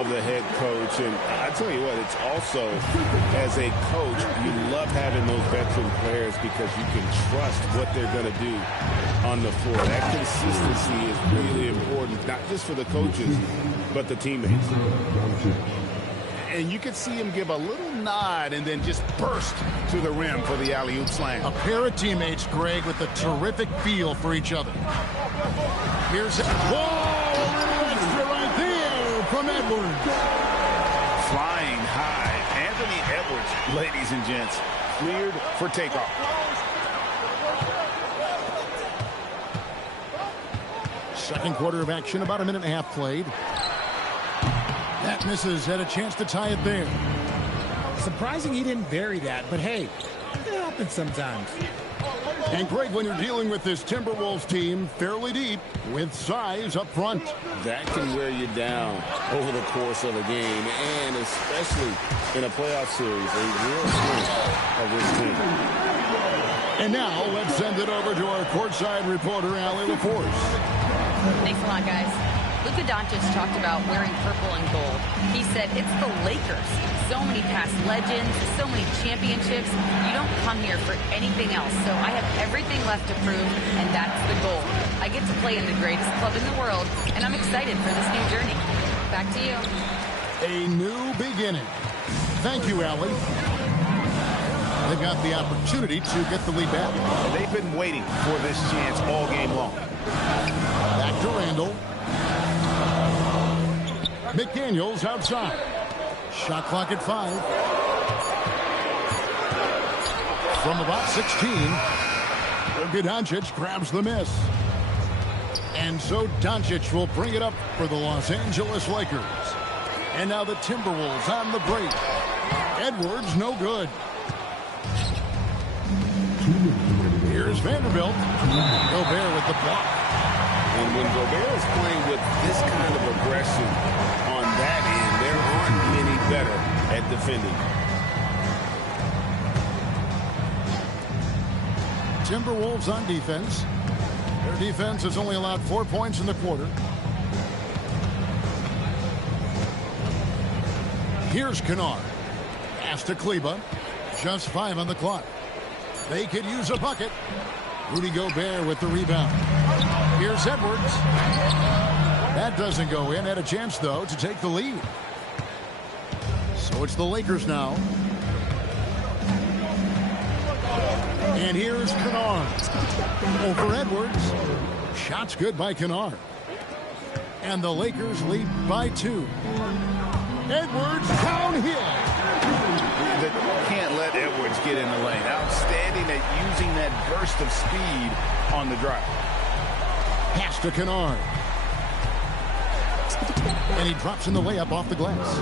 of the head coach. And I tell you what, it's also, as a coach, you love having those veteran players because you can trust what they're going to do on the floor. That consistency is really important, not just for the coaches, but the teammates. And you could see him give a little nod and then just burst to the rim for the alley-oop slam. A pair of teammates, Greg, with a terrific feel for each other. Here's a little extra right there from Edwards. Flying high. Anthony Edwards, ladies and gents, cleared for takeoff. Second quarter of action, about a minute and a half played. That misses. Had a chance to tie it there. Surprising he didn't bury that, but hey, it happens sometimes. And Greg, when you're dealing with this Timberwolves team fairly deep with size up front, that can wear you down over the course of a game, and especially in a playoff series, a real strength of this team. And now let's send it over to our courtside reporter, Allie LaForce. Thanks a lot, guys. Luka Doncic talked about wearing purple and gold. He said it's the Lakers. So many past legends, so many championships. You don't come here for anything else. So I have everything left to prove, and that's the goal. I get to play in the greatest club in the world, and I'm excited for this new journey. Back to you. A new beginning. Thank you, Allie. They've got the opportunity to get the lead back. They've been waiting for this chance all game long. Back to Randall. McDaniels outside. Shot clock at 5. From about 16, Luka Doncic grabs the miss. And so Doncic will bring it up for the Los Angeles Lakers. And now the Timberwolves on the break. Edwards, no good. Here's Vanderbilt. Gobert with the block. And when Gobert is playing with this kind of aggression on that end, there aren't many better at defending. Timberwolves on defense. Their defense has only allowed 4 points in the quarter. Here's Kennard. Pass to Kleber. Just 5 on the clock. They could use a bucket. Rudy Gobert with the rebound. Here's Edwards. That doesn't go in. Had a chance, though, to take the lead. So it's the Lakers now. And here's Kennard. Over Edwards. Shots good by Kennard. And the Lakers lead by 2. Edwards downhill. Can't let Edwards get in the lane. Outstanding at using that burst of speed on the drive. Pass to Kennard. And he drops in the layup off the glass.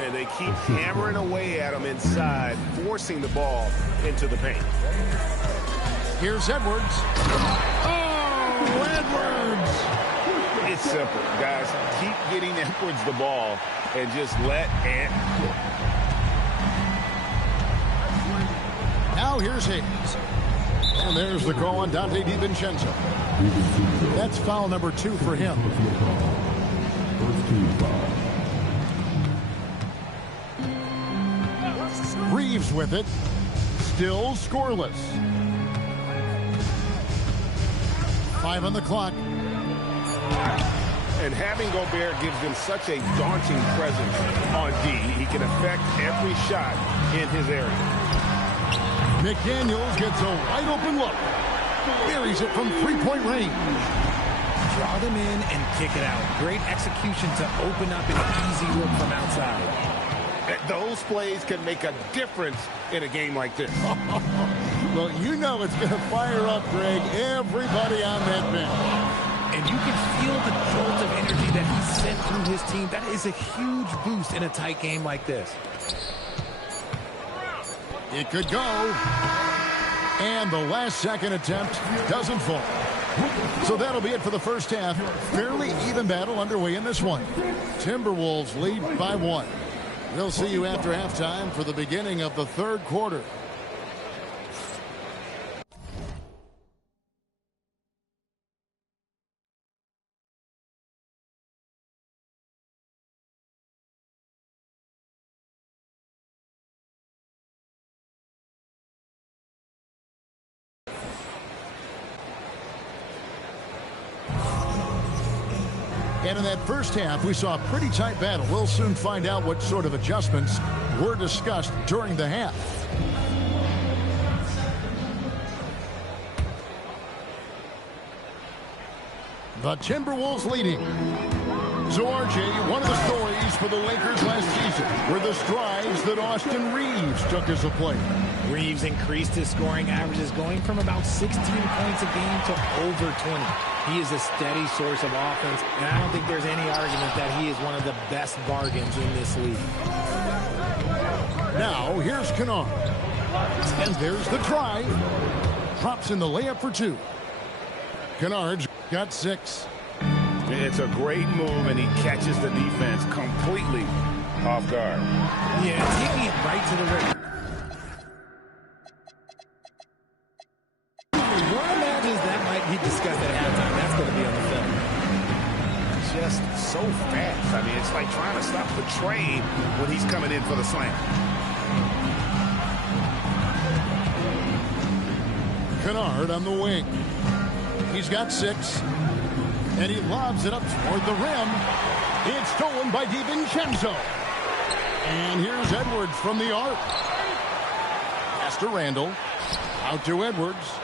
And they keep hammering away at him inside, forcing the ball into the paint. Here's Edwards. Oh, Edwards! It's simple, guys. Keep getting Edwards the ball and just let Ant cook. Now here's Hayes. And there's the call on Dante DiVincenzo. That's foul number 2 for him. Reeves with it. Still scoreless. 5 on the clock. And having Gobert gives them such a daunting presence on D. He can affect every shot in his area. McDaniels gets a wide open look. Buries it from 3-point range. Draw them in and kick it out. Great execution to open up an easy look from outside. Those plays can make a difference in a game like this. Well, you know it's going to fire up, Greg, everybody on that bench. And you can feel the jolt of energy that he sent through his team. That is a huge boost in a tight game like this. It could go. And the last second attempt doesn't fall. So that'll be it for the first half. Fairly even battle underway in this one. Timberwolves lead by 1. We'll see you after halftime for the beginning of the third quarter. And in that first half, we saw a pretty tight battle. We'll soon find out what sort of adjustments were discussed during the half. The Timberwolves leading. So, RJ, one of the stories for the Lakers last season were the strides that Austin Reaves took as a player. Reaves increased his scoring averages, going from about 16 points a game to over 20. He is a steady source of offense, and I don't think there's any argument that he is one of the best bargains in this league. Now, here's Kennard. And there's the drive. Drops in the layup for two. Kennard's got 6. It's a great move, and he catches the defense completely off guard. Yeah, taking it right to the rim. What imagines that might be discussed at halftime? That's going to be on the film. Just so fast. I mean, it's like trying to stop the train when he's coming in for the slam. Kennard on the wing. He's got 6. And he lobs it up toward the rim. It's stolen by DiVincenzo. And here's Edwards from the arc. Pass to Randall. Out to Edwards.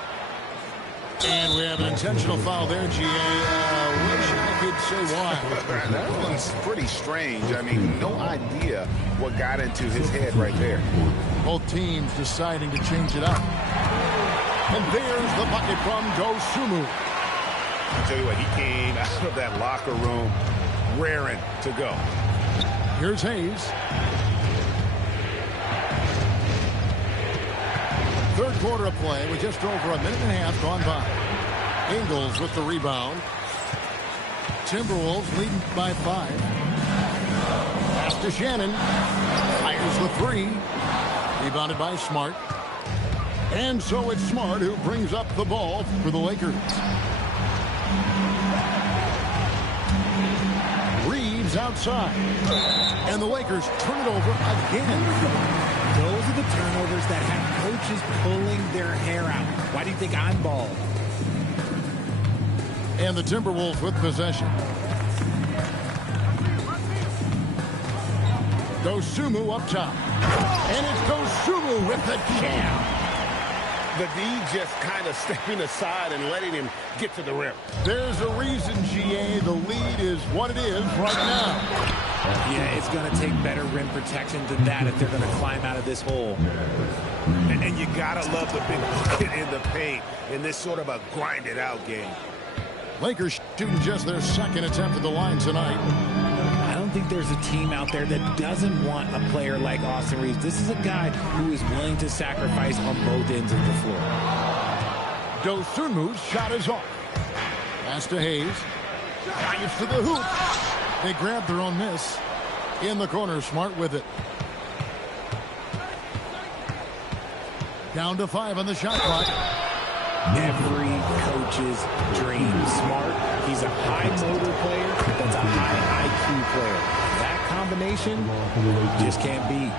And we have an intentional foul there, G.A. Wish I could say why. That one's pretty strange. I mean, no idea what got into his head right there. Both teams deciding to change it up. And there's the bucket from Dosunmu. I'll tell you what, he came out of that locker room raring to go. Here's Hayes. Third quarter of play with just over a minute and a half gone by. Ingles with the rebound. Timberwolves leading by 5. Pass to Shannon. Fires the 3. Rebounded by Smart. And so it's Smart who brings up the ball for the Lakers. Reaves outside. And the Lakers turn it over again. Those are the turnovers that have coaches pulling their hair out. Why do you think I'm bald? And the Timberwolves with possession. Dosunmu up top. And it's Dosunmu with the jam. The D just kind of stepping aside and letting him get to the rim. There's a reason, GA, the lead is what it is right now. Yeah, it's going to take better rim protection than that if they're going to climb out of this hole. And you got to love the big bucket in the paint in this sort of a grinded-out game. Lakers shooting just their second attempt at the line tonight. I don't think there's a team out there that doesn't want a player like Austin Reaves. This is a guy who is willing to sacrifice on both ends of the floor. Dosunmu's shot is off. Pass to Hayes. Giants to the hoop. They grab their own miss. In the corner, Smart with it. Down to 5 on the shot clock. Every coach's dream. Smart, he's a high motor player that's a high IQ player. That combination just can't beat.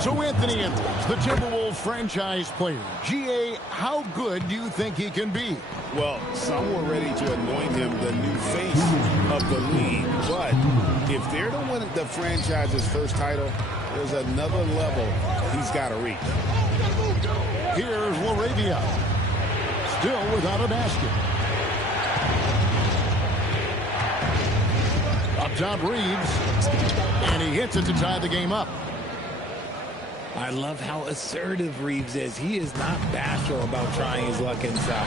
So Anthony Edwards, the Timberwolves franchise player. GA, how good do you think he can be? Well, some were ready to anoint him the new face of the league. But if they're to win the franchise's first title, there's another level he's got to reach. Here's Laravia. Still without a basket. Up top, Reaves. And he hits it to tie the game up. I love how assertive Reaves is. He is not bashful about trying his luck inside.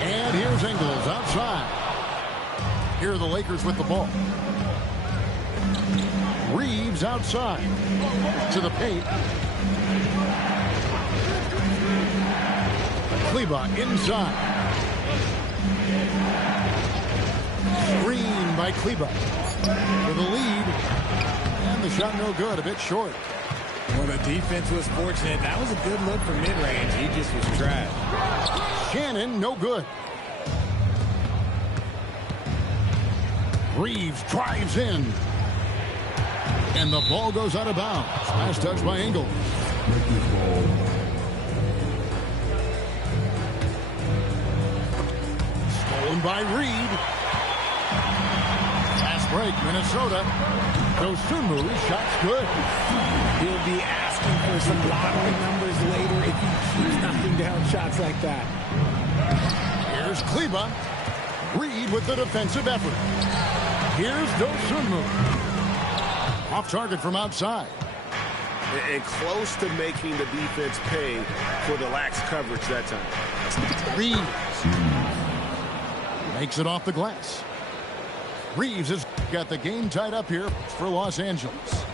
And here's Ingles outside. Here are the Lakers with the ball. Reaves outside. To the paint. Kleber inside. Screen by Kleber. For the lead. And And the shot no good, a bit short. Well, the defense was fortunate. That was a good look for mid-range. He just was trash. Shannon, no good. Reeves drives in. And the ball goes out of bounds. Last touch by Ingles. Stolen by Reed. Fast break, Minnesota. Dosunmu, shot's good. He'll be asking for some lottery numbers later if he keeps knocking down shots like that. Here's Kleba. Reed with the defensive effort. Here's Dosunmu. Off target from outside. And close to making the defense pay for the lax coverage that time. Reeves makes it off the glass. Reeves has got the game tied up here for Los Angeles.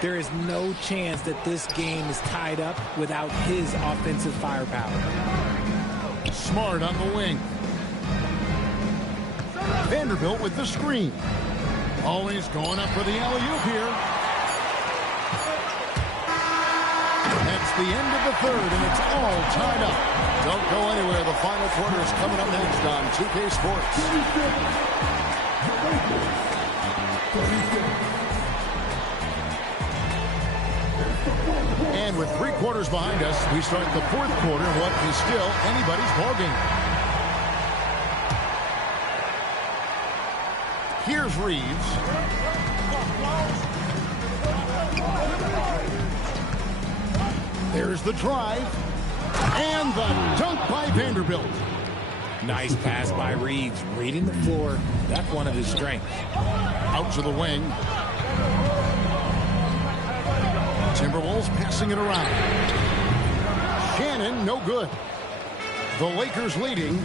There is no chance that this game is tied up without his offensive firepower. Smart on the wing. Vanderbilt with the screen. Always going up for the alley-oop here. That's the end of the third, and it's all tied up. Don't go anywhere. The final quarter is coming up next on 2K Sports. And with 3 quarters behind us, we start the fourth quarter of what is still anybody's ballgame. Here's Reeves. There's the drive. And the dunk by Vanderbilt. Nice pass by Reeves. Reading the floor. That's one of his strengths. Out to the wing. Timberwolves passing it around. Shannon, no good. The Lakers leading.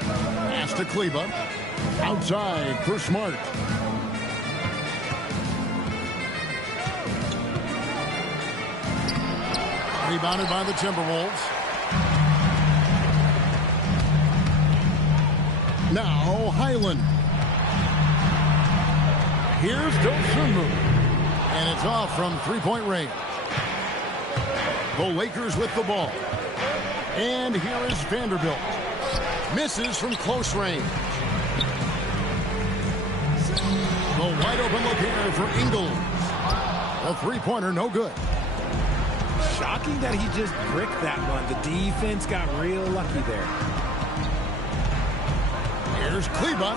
Pass to Kleba. Outside for Smart. Rebounded by the Timberwolves. Now Highland. Here's Dosunmu. And it's off from three-point range. The Lakers with the ball. And here is Vanderbilt. Misses from close range. The wide open look here for Ingles. A three-pointer, no good. Shocking that he just bricked that one. The defense got real lucky there. Here's Kleba.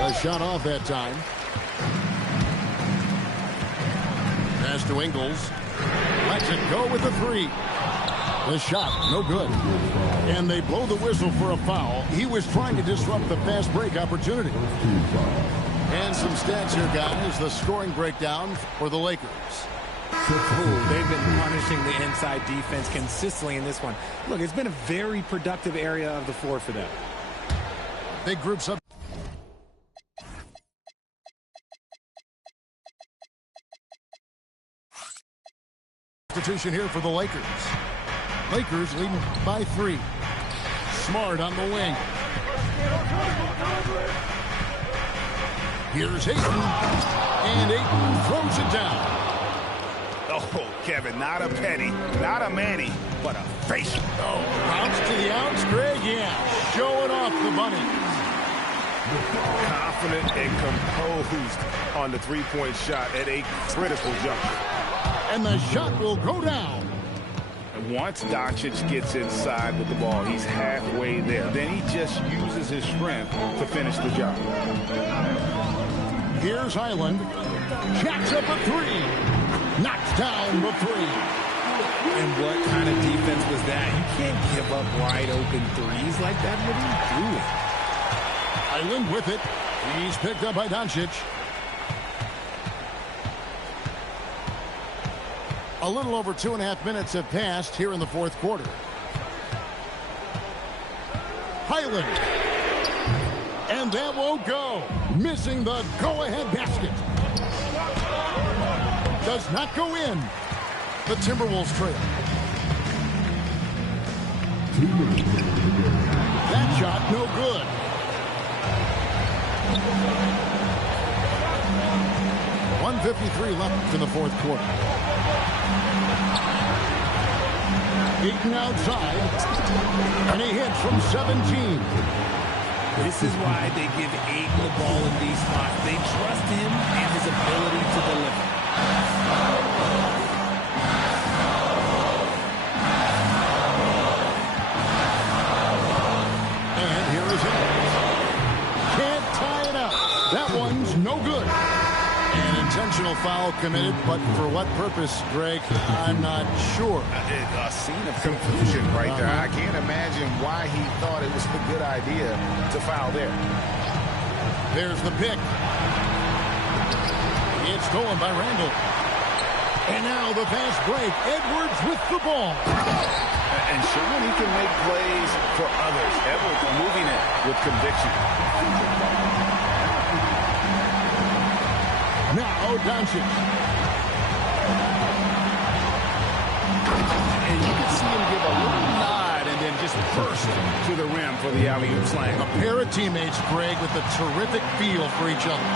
A shot off that time. Pass to Ingles. Lets it go with the three. The shot, no good. And they blow the whistle for a foul. He was trying to disrupt the fast break opportunity. And some stats here, guys. The scoring breakdown for the Lakers. Ooh, they've been punishing the inside defense consistently in this one. Look, it's been a very productive area of the floor for them. Big groups up. Substitution here for the Lakers. Lakers leading by 3. Smart on the wing. Here's Ayton. And Ayton throws it down. Oh, Kevin, not a penny, not a Manny, but a face. Oh, bounce to the outs, Greg. Yeah, showing off the bunny. Confident and composed on the three-point shot at a critical juncture. And the shot will go down. And once Doncic gets inside with the ball, he's halfway there. Then he just uses his strength to finish the job. Here's Highland. Jacks up a 3. Knocks down the 3. And what kind of defense was that? You can't give up wide open threes like that. What are you doing? Highland with it. He's picked up by Doncic. A little over 2.5 minutes have passed here in the fourth quarter. Highland. And that won't go. Missing the go-ahead basket. Does not go in. The Timberwolves trail. That shot no good. 1:53 left in the fourth quarter. Eaton outside, and he hits from 17. This is why they give Ayton the ball in these spots. They trust him and his ability to deliver. And here is it. Can't tie it up. That one's no good. An intentional foul committed, but for what purpose, Greg? I'm not sure. A scene of confusion right there. I can't imagine why he thought it was a good idea to foul there. There's the pick. It's stolen by Randall. And now the fast break. Edwards with the ball. And showing he can make plays for others. Edwards moving it with conviction. Now Doncic. And you can see him give a little nod and then just burst to the rim for the alley-oop slam. A pair of teammates, Greg, with a terrific feel for each other.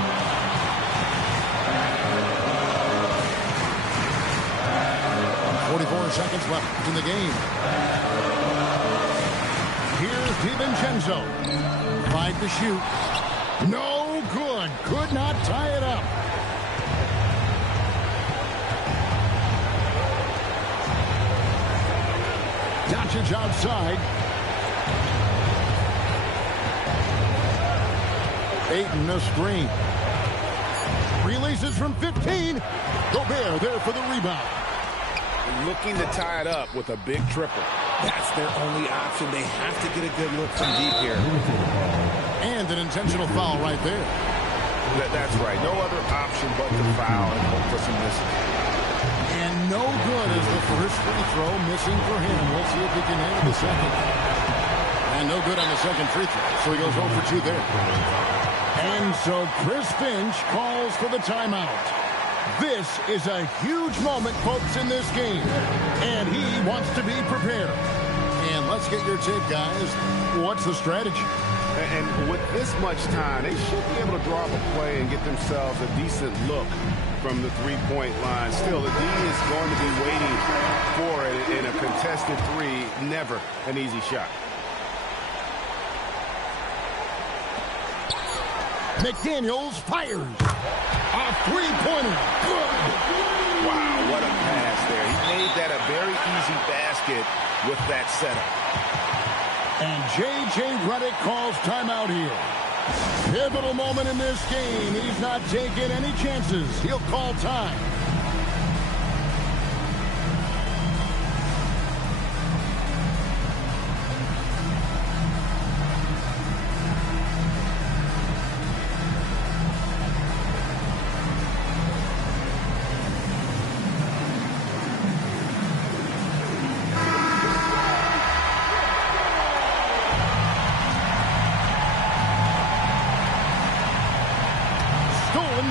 .44 seconds left in the game. Here's DiVincenzo. 5 to shoot. No good. Could not tie it up. Doncic outside. Ayton a screen. Releases from 15. Gobert there for the rebound. Looking to tie it up with a big triple. That's their only option. They have to get a good look from deep here. And an intentional foul right there. That's right. No other option but to foul and hope for some misses. And no good as the first free throw missing for him. We'll see if he can handle the second. And no good on the second free throw. So he goes 0 for 2 there. And so Chris Finch calls for the timeout. This is a huge moment, folks, in this game. And he wants to be prepared. And let's get your take, guys. What's the strategy? And with this much time, they should be able to draw up a play and get themselves a decent look from the three-point line. Still, the D is going to be waiting for it in a contested three. Never an easy shot. McDaniels fires. A three-pointer. Good. Wow, what a pass there. He made that a very easy basket with that setup. And J.J. Redick calls timeout here. Pivotal moment in this game. He's not taking any chances. He'll call time.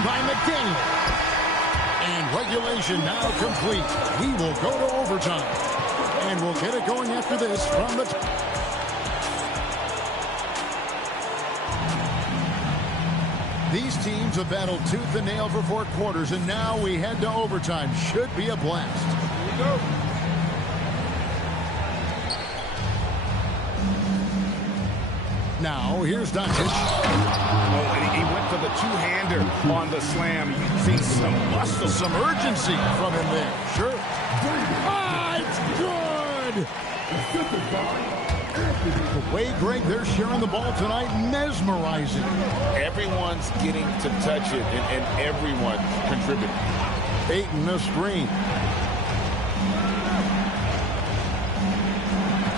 By McDaniel. And regulation now complete. We will go to overtime. And we'll get it going after this from the... These teams have battled tooth and nail for 4 quarters, and now we head to overtime. Should be a blast. Here we go. Now, here's Doncic. Oh, and he went for the two-hander on the slam. You can see some muscle. Some urgency from him there. Sure. Ah, it's good! The way, Greg, they're sharing the ball tonight, mesmerizing. Everyone's getting to touch it, and everyone contributing. Ayton a screen.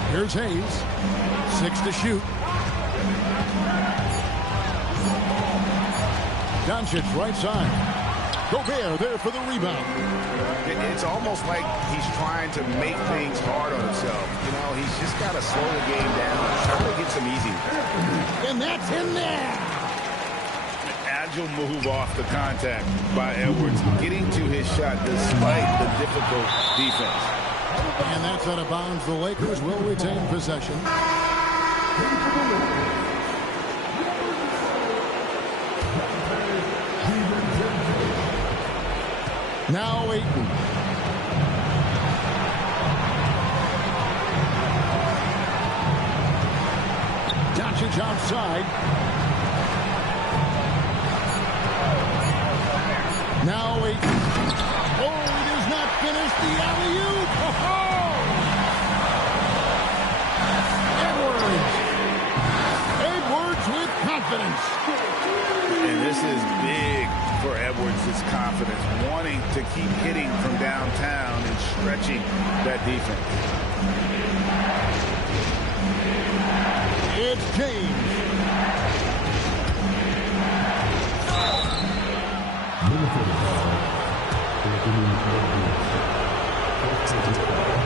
Here's Hayes. 6 to shoot. Doncic right side. Gobert there for the rebound. It's almost like he's trying to make things hard on himself. You know, he's just got to slow the game down, try to get some easy. And that's in there. An agile move off the contact by Edwards, getting to his shot despite the difficult defense. And that's out of bounds. The Lakers will retain possession. Now Ayton. Doncic outside. Now Ayton. Oh, it is not finished. The alley-oop. Edwards with confidence. And this is big for Edwards' confidence, wanting to keep hitting from downtown and stretching that defense. It's James.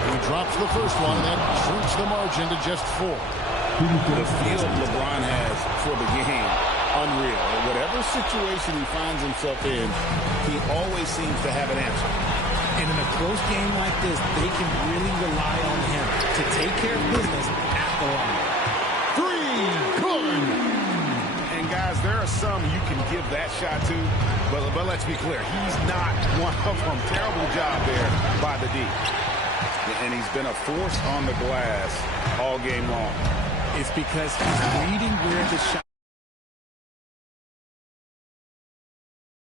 He drops the first one, and that shrinks the margin to just 4. The feel LeBron has for the game, unreal. In whatever situation he finds himself in, he always seems to have an answer. And in a close game like this, they can really rely on him to take care of business at the line. 3, good. And guys, there are some you can give that shot to, but let's be clear, he's not one of them. Terrible job there by the D. And he's been a force on the glass all game long. It's because he's reading where the shot